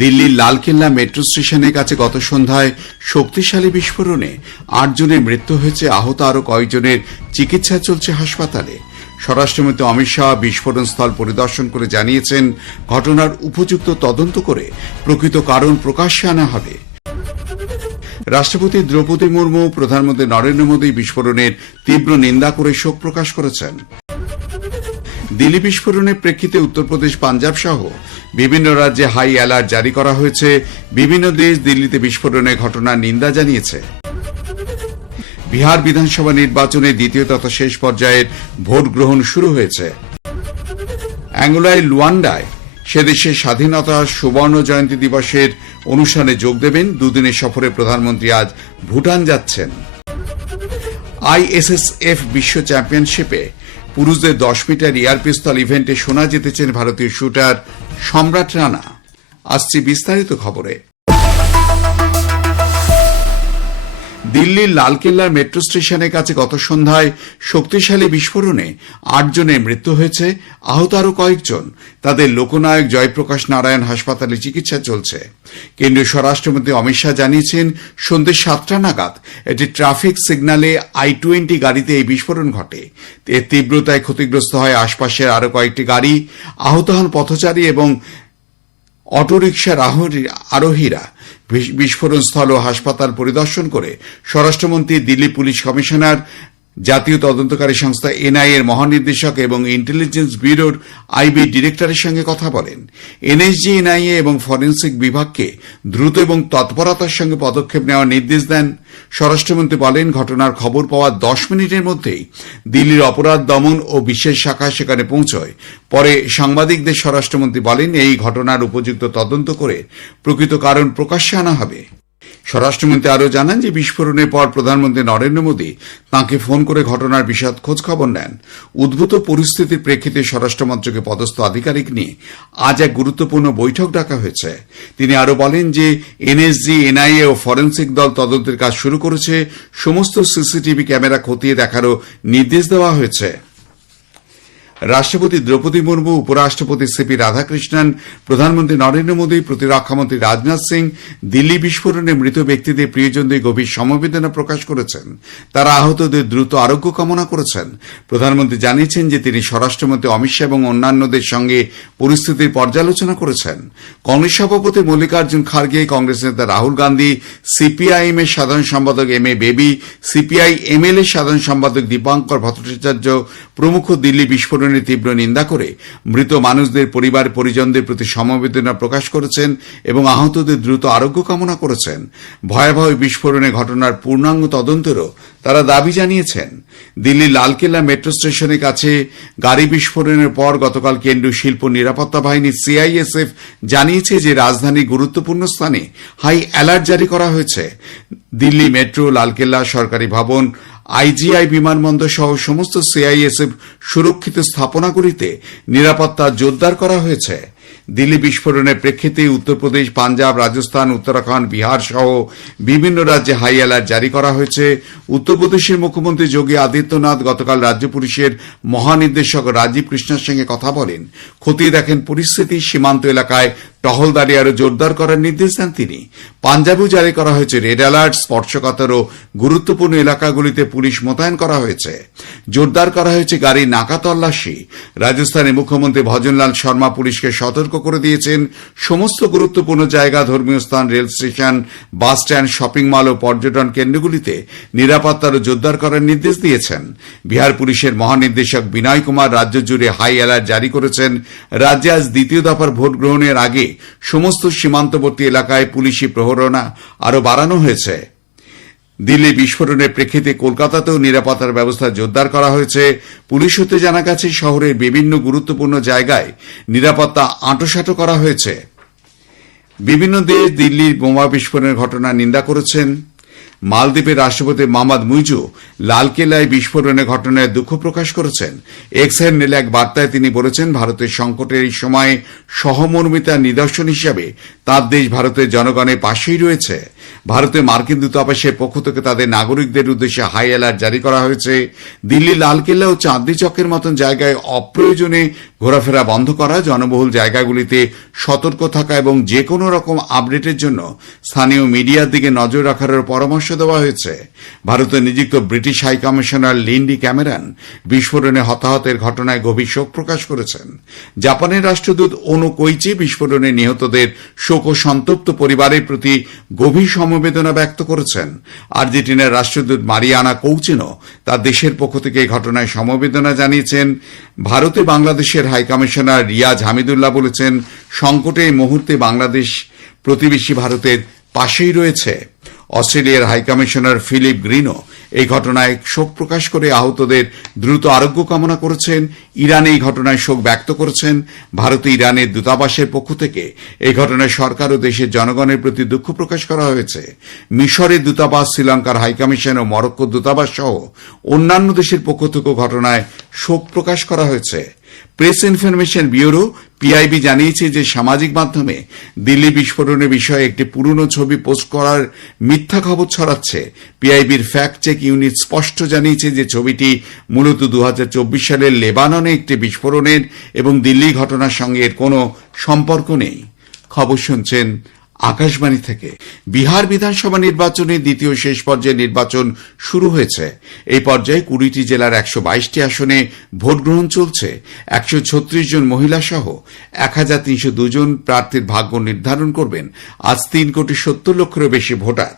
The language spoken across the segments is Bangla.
দিল্লির লালকেল্লা মেট্রো স্টেশনের কাছে গত সন্ধ্যায় শক্তিশালী বিস্ফোরণে আটজনের মৃত্যু হয়েছে, আহত আরও কয়েকজনের চিকিৎসা চলছে হাসপাতালে। স্বরাষ্ট্রমন্ত্রী অমিত শাহ বিস্ফোরণ স্থল পরিদর্শন করে জানিয়েছেন, ঘটনার উপযুক্ত তদন্ত করে প্রকৃত কারণ প্রকাশ্যে আনা হবে। রাষ্ট্রপতি দ্রৌপদী মুর্মু প্রধানমন্ত্রী নরেন্দ্র মোদী বিস্ফোরণের তীব্র নিন্দা করে শোক প্রকাশ করেছেন। দিল্লি বিস্ফোরণের প্রেক্ষিতে উত্তরপ্রদেশ, পাঞ্জাব সহ বিভিন্ন রাজ্যে হাই অ্যালার্ট জারি করা হয়েছে। বিভিন্ন দেশ দিল্লিতে বিস্ফোরণের ঘটনার নিন্দা জানিয়েছে। বিহার বিধানসভা নির্বাচনে দ্বিতীয় তথা শেষ পর্যায়ের ভোট গ্রহণ শুরু হয়েছে। অ্যাঙ্গোলায় লুয়ান্ডায় সেদেশের স্বাধীনতার সুবর্ণ জয়ন্তী দিবসের অনুষ্ঠানে যোগ দেবেন। দুদিনের সফরে প্রধানমন্ত্রী আজ ভুটান যাচ্ছেন। আইএসএসএফ বিশ্ব চ্যাম্পিয়নশিপে পুরুষদের দশ মিটার এয়ার পিস্তল ইভেন্টে সোনা জিতেছেন ভারতীয় শুটার সম্রাট রানা। আসছি বিস্তারিত খবরে। দিল্লির লালকেল্লার মেট্রো স্টেশনের কাছে গত সন্ধ্যায় শক্তিশালী বিস্ফোরণে আটজনের মৃত্যু হয়েছে, আহত আরও কয়েকজন। তাদের লোকনায়ক জয়প্রকাশ নারায়ণ হাসপাতালে চিকিৎসা চলছে। কেন্দ্রীয় স্বরাষ্ট্রমন্ত্রী অমিত শাহ জানিয়েছেন, সন্ধ্যে সাতটা নাগাদ একটি ট্রাফিক সিগন্যালে আই টোয়েন্টি গাড়িতে এই বিস্ফোরণ ঘটে। এর তীব্রতায় ক্ষতিগ্রস্ত হয় আশপাশের আরও কয়েকটি গাড়ি, আহত হন পথচারী এবং অটোরিকশার আরোহীরা বিস্ফোরণস্থল ও হাসপাতাল পরিদর্শন করে স্বরাষ্ট্রমন্ত্রী দিল্লি পুলিশ কমিশনার জাতীয় তদন্তকারী সংস্থা এনআইএ এর মহানির্দেশক এবং ইন্টেলিজেন্স ব্যুরোর আইবি ডিরেক্টরের সঙ্গে কথা বলেন। এনএসজি, এনআইএ এবং ফরেন্সিক বিভাগকে দ্রুত এবং তৎপরতার সঙ্গে পদক্ষেপ নেওয়ার নির্দেশ দেন। স্বরাষ্ট্রমন্ত্রী বলেন, ঘটনার খবর পাওয়ার দশ মিনিটের মধ্যেই দিল্লির অপরাধ দমন ও বিশেষ শাখা সেখানে পৌঁছয়। পরে সাংবাদিকদের স্বরাষ্ট্রমন্ত্রী বলেন, এই ঘটনার উপযুক্ত তদন্ত করে প্রকৃত কারণ প্রকাশ্যে আনা হবে। স্বরাষ্ট্রমন্ত্রী আরও জানান যে বিস্ফোরণের পর প্রধানমন্ত্রী নরেন্দ্র মোদী তাঁকে ফোন করে ঘটনার বিশদ খোঁজ খবর নেন। উদ্ভূত পরিস্থিতির প্রেক্ষিতে স্বরাষ্ট্র মন্ত্রকে পদস্থ আধিকারিক নিয়ে আজ এক গুরুত্বপূর্ণ বৈঠক ডাকা হয়েছে। তিনি আরও বলেন যে এনএসজি, এনআইএ ও ফরেন্সিক দল তদন্তের কাজ শুরু করেছে। সমস্ত সিসিটিভি ক্যামেরা খতিয়ে দেখারও নির্দেশ দেওয়া হয়েছে। রাষ্ট্রপতি দ্রৌপদী মুর্মু, উপরাষ্ট্রপতি সিপি রাধাকৃষ্ণন, প্রধানমন্ত্রী নরেন্দ্র মোদী, প্রতিরক্ষামন্ত্রী রাজনাথ সিং, দিল্লি বিস্ফোরণে মৃত ব্যক্তিদের প্রিয়জনদের গভীর সমবেদনা প্রকাশ করেছেন। তারা আহতদের দ্রুত আরোগ্য কামনা করেছেন। প্রধানমন্ত্রী জানিয়েছেন যে তিনি স্বরাষ্ট্রমন্ত্রী অমিত শাহ এবং অন্যান্যদের সঙ্গে পরিস্থিতির পর্যালোচনা করেছেন। কংগ্রেস সভাপতি মল্লিকার্জুন খার্গে, কংগ্রেস নেতা রাহুল গান্ধী সিপিআইএম এর সাধারণ সম্পাদক M A Baby, CPI ML এর সাধারণ সম্পাদক দীপাঙ্কর ভট্টাচার্য প্রমুখ দিল্লি বিস্ফোরণ বিস্ফোরণের তীব্র নিন্দা করে মৃত মানুষদের পরিবার পরিজনদের প্রতি সমবেদনা প্রকাশ করেছেন এবং আহতদের দ্রুত আরোগ্য কামনা করেছেন। ভয়াবহ বিস্ফোরণে ঘটনার পূর্ণাঙ্গ তদন্তেরও তারা দাবি জানিয়েছেন। দিল্লির লালকেল্লা মেট্রো স্টেশনের কাছে গাড়ি বিস্ফোরণের পর গতকাল কেন্দ্রীয় শিল্প নিরাপত্তা বাহিনী সিআইএসএফ জানিয়েছে যে রাজধানীর গুরুত্বপূর্ণ স্থানে হাই অ্যালার্ট জারি করা হয়েছে। দিল্লি মেট্রো, লালকেল্লা সরকারি ভবন আইজিআই বিমানবন্দর সহ সমস্ত সিআইএসএফ সুরক্ষিত স্থাপনাগুলিতে নিরাপত্তা জোরদার করা হয়েছে। দিল্লি বিস্ফোরণের প্রেক্ষিতে উত্তরপ্রদেশ, পাঞ্জাব, রাজস্থান, উত্তরাখণ্ড, বিহার সহ বিভিন্ন রাজ্যে হাই অ্যালার্ট জারি করা হয়েছে। উত্তরপ্রদেশের মুখ্যমন্ত্রী যোগী আদিত্যনাথ গতকাল রাজ্য পুলিশের মহানির্দেশক রাজীব কৃষ্ণের সঙ্গে কথা বলেন। খতিয়ে দেখেন পরিস্থিতি সীমান্ত এলাকায় টহলদারি আরও জোরদার করার নির্দেশ দেন তিনি। পাঞ্জাবেও জারি করা হয়েছে। রেড অ্যালার্ট স্পর্শকাতর ও গুরুত্বপূর্ণ এলাকাগুলিতে পুলিশ মোতায়েন করা হয়েছে। জোরদার করা হয়েছে গাড়ি নাকা তল্লাশি। রাজস্থানের মুখ্যমন্ত্রী ভজনলাল শর্মা পুলিশকে সতর্ক করে দিয়েছেন। সমস্ত গুরুত্বপূর্ণ জায়গা, ধর্মীয় স্থান, rail station, bus stand, shopping mall ও পর্যটন কেন্দ্রগুলিতে নিরাপত্তারও জোরদার করার নির্দেশ দিয়েছেন। বিহার পুলিশের মহানির্দেশক বিনয় কুমার রাজ্য জুড়ে হাই অ্যালার্ট জারি করেছেন। রাজ্যে আজ দ্বিতীয় দফার ভোট গ্রহণের আগে সমস্ত সীমান্তবর্তী এলাকায় পুলিশি প্রহরণা আরও বাড়ানো হয়েছে। দিল্লি বিস্ফোরণের প্রেক্ষিতে কলকাতাতেও নিরাপত্তার ব্যবস্থা জোরদার করা হয়েছে। পুলিশ সূত্রে জানা গেছে, শহরের বিভিন্ন গুরুত্বপূর্ণ জায়গায় নিরাপত্তা আঁটোসাঁটো করা হয়েছে। বিভিন্ন দেশ দিল্লির বোমা বিস্ফোরণের ঘটনা নিন্দা করেছেন। মালদ্বীপের রাষ্ট্রপতি মোহাম্মদ মুইজু লালকেল্লায় বিস্ফোরণের ঘটনায় দুঃখ প্রকাশ করেছেন। এক্সের নেলে এক বার্তায় তিনি বলেছেন, ভারতের সংকটের এই সময়ে সহমর্মিতার নিদর্শন হিসাবে তার দেশ ভারতের জনগণের পাশেই রয়েছে। ভারতে মার্কিন দূতাবাসের পক্ষ থেকে তাদের নাগরিকদের উদ্দেশ্যে হাই অ্যালার্ট জারি করা হয়েছে। দিল্লি লালকেল্লা ও চাঁদনি চকের মতন জায়গায় অপ্রয়োজনে ঘোরাফেরা বন্ধ করা, জনবহুল জায়গাগুলিতে সতর্ক থাকা এবং যে কোনো রকম আপডেটের জন্য স্থানীয় মিডিয়ার দিকে নজর রাখার পরামর্শ দেওয়া হয়েছে। ভারতে নিযুক্ত British high commissioner Lindy Cameron বিস্ফোরণে হতাহতের ঘটনায় গভীর শোক প্রকাশ করেছেন। জাপানের রাষ্ট্রদূত অনু কৈচি বিস্ফোরণে নিহতদের শোক ও সন্তপ্ত পরিবারের প্রতি গভীর সমবেদনা ব্যক্ত করেছেন। আর্জেন্টিনার রাষ্ট্রদূত মারিয়ানা কৌচিনো তার দেশের পক্ষ থেকে এই ঘটনায় সমবেদনা জানিয়েছেন। ভারতে বাংলাদেশের হাই কমিশনার রিয়াজ হামিদুল্লাহ বলেছেন, সংকটে এই মুহূর্তে বাংলাদেশ প্রতিবেশী ভারতের পাশেই রয়েছে। অস্ট্রেলিয়ার হাইকমিশনার ফিলিপ গ্রিনো এই ঘটনায় শোক প্রকাশ করে আহতদের দ্রুত আরোগ্য কামনা করেছেন। ইরান এই ঘটনায় শোক ব্যক্ত করেছেন। ভারতে ইরানের দূতাবাসের পক্ষ থেকে এই ঘটনায় সরকার ও দেশের জনগণের প্রতি দুঃখ প্রকাশ করা হয়েছে। মিশরের দূতাবাস, শ্রীলঙ্কার হাইকমিশন ও মরক্কোর দূতাবাস সহ অন্যান্য দেশের পক্ষ থেকেও ঘটনায় শোক প্রকাশ করা হয়েছে। প্রেস ইনফরমেশন ব্যুরো পিআইবি জানিয়েছে যে সামাজিক মাধ্যমে দিল্লি বিস্ফোরণের বিষয়ে একটি পুরনো ছবি পোস্ট করার মিথ্যা খবর ছড়াচ্ছে। পিআইবির ফ্যাক্ট চেক ইউনিট স্পষ্ট জানিয়েছে যে ছবিটি মূলত দু হাজার চব্বিশ সালের লেবাননে একটি বিস্ফোরণের এবং দিল্লি ঘটনার সঙ্গে এর কোনো সম্পর্ক নেই। খবর শুনছেন আকাশবাণী থেকে বিহার বিধানসভা নির্বাচনে দ্বিতীয় শেষ পর্যায়ে নির্বাচন শুরু হয়েছে। এই পর্যায়ে কুড়িটি জেলার একশো বাইশটি আসনে ভোট গ্রহণ চলছে। একশো ছত্রিশ জন মহিলা সহ এক হাজার তিনশো দুজন প্রার্থীর ভাগ্য নির্ধারণ করবেন। আজ তিন কোটি সত্তর লক্ষেরও বেশি ভোটার।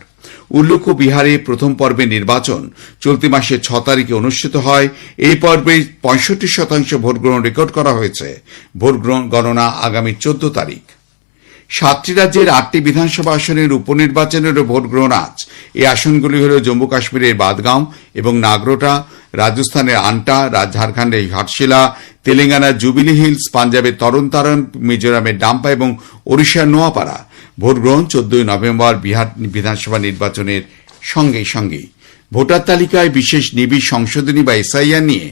উল্লেখ্য, বিহারে প্রথম পর্বে নির্বাচন চলতি মাসের ছ তারিখে অনুষ্ঠিত হয়। এই পর্বে পঁয়ষট্টি শতাংশ ভোট গ্রহণ রেকর্ড করা হয়েছে। ভোট গ্রহণ গণনা আগামী চোদ্দ তারিখ। সাতটি রাজ্যের আটটি বিধানসভা আসনের উপনির্বাচনেরও ভোট গ্রহণ আজ। এই আসনগুলি হল জম্মু কাশ্মীরের বাদগাঁও এবং নাগরোটা, রাজস্থানের আন্টা, ঝাড়খণ্ডের ঘাটশিলা, তেলেঙ্গানার জুবিলি হিলস, পাঞ্জাবের তরণ তারণ মিজোরামের ডাম্পা এবং ওড়িশার নোয়াপাড়া। ভোট গ্রহণ চোদ্দই নভেম্বর বিহার বিধানসভা নির্বাচনের সঙ্গে সঙ্গেই। ভোটার তালিকায় বিশেষ নিবিড় সংশোধনী বা এসআইআর নিয়ে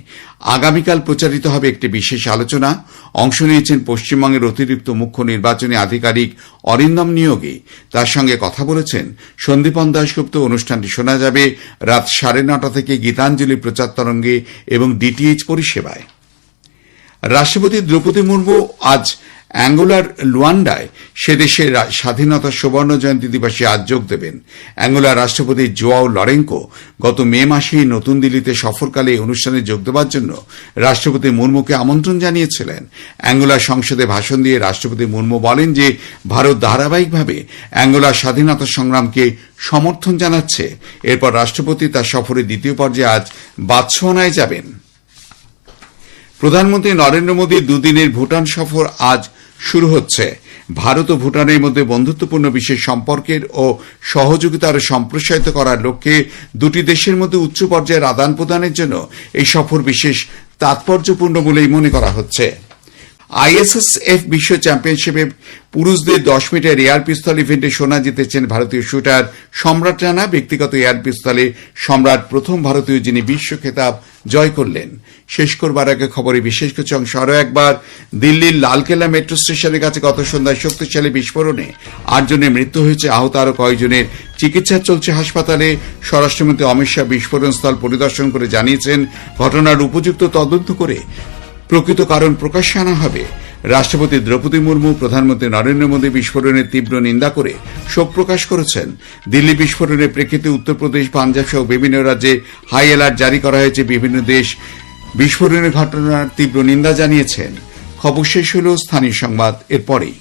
আগামীকাল প্রচারিত হবে একটি বিশেষ আলোচনা। অংশ নিয়েছেন পশ্চিমবঙ্গের অতিরিক্ত মুখ্য নির্বাচনী আধিকারিক অরিন্দম নিয়োগে। তার সঙ্গে কথা বলেছেন সন্দীপন দাশগুপ্ত। অনুষ্ঠানটি শোনা যাবে রাত সাড়ে নটা থেকে গীতাঞ্জলি প্রচার তরঙ্গে এবং ডিটিএইচ পরিষেবায়। রাষ্ট্রপতি দ্রৌপদী মুর্মু আজ অ্যাঙ্গোলার লুয়ান্ডায় সে দেশের স্বাধীনতা সুবর্ণ জয়ন্তী দিবসে আজ যোগ দেবেন। অ্যাঙ্গোলার রাষ্ট্রপতি জোয়াও লরেঙ্কো গত মে মাসে নতুন দিল্লিতে সফরকালে এই অনুষ্ঠানে যোগ দেওয়ার জন্য রাষ্ট্রপতি মুর্মুকে আমন্ত্রণ জানিয়েছিলেন। অ্যাঙ্গোলার সংসদে ভাষণ দিয়ে রাষ্ট্রপতি মুর্মু বলেন যে, ভারত ধারাবাহিকভাবে অ্যাঙ্গোলার স্বাধীনতা সংগ্রামকে সমর্থন জানাচ্ছে। এরপর রাষ্ট্রপতি তার সফরের দ্বিতীয় পর্যায়ে আজ বাৎসোয়ানায় যাবেন। প্রধানমন্ত্রী নরেন্দ্র মোদীর দুদিনের ভুটান সফর আজ শুরু হচ্ছে। ভারত ও ভুটানের মধ্যে বন্ধুত্বপূর্ণ বিশেষ সম্পর্কের ও সহযোগিতার সম্প্রসারিত করার লক্ষ্যে দুটি দেশের মধ্যে উচ্চ পর্যায়ের আদান প্রদানের জন্য এই সফর বিশেষ তাৎপর্যপূর্ণ বলেই মনে করা হচ্ছে। আইএসএসএফ বিশ্ব চ্যাম্পিয়নশিপে পুরুষদের দশ মিটার এয়ার পিস্তল ইভেন্টে সোনা জিতেছেন ভারতীয় শুটার সম্রাট রানা। ব্যক্তিগত এয়ার পিস্তলে সম্রাট প্রথম ভারতীয় যিনি বিশ্ব খেতাব জয় করলেন। শেষ করবার আগে খবরে বিশেষ কিছু অংশ। আরও একবার, দিল্লির লালকেল্লা মেট্রো স্টেশনের কাছে গত সন্ধ্যায় শক্তিশালী বিস্ফোরণে আটজনের মৃত্যু হয়েছে। আহত আরও কয়েকজনের চিকিৎসা চলছে হাসপাতালে। স্বরাষ্ট্রমন্ত্রী অমিত শাহ বিস্ফোরণ স্থল পরিদর্শন করে জানিয়েছেন, ঘটনার উপযুক্ত তদন্ত করে প্রকৃত কারণ প্রকাশ্যে আনা হবে। রাষ্ট্রপতি দ্রৌপদী মুর্মু, প্রধানমন্ত্রী নরেন্দ্র মোদী বিস্ফোরণের তীব্র নিন্দা করে শোক প্রকাশ করেছেন। দিল্লি বিস্ফোরণের প্রেক্ষিতে উত্তরপ্রদেশ, পাঞ্জাব সহ বিভিন্ন রাজ্যে হাই অ্যালার্ট জারি করা হয়েছে। বিভিন্ন দেশ বিস্ফোরণের ঘটনার তীব্র নিন্দা জানিয়েছেন। খবর শেষ হল স্থানীয় সংবাদ। এরপরেই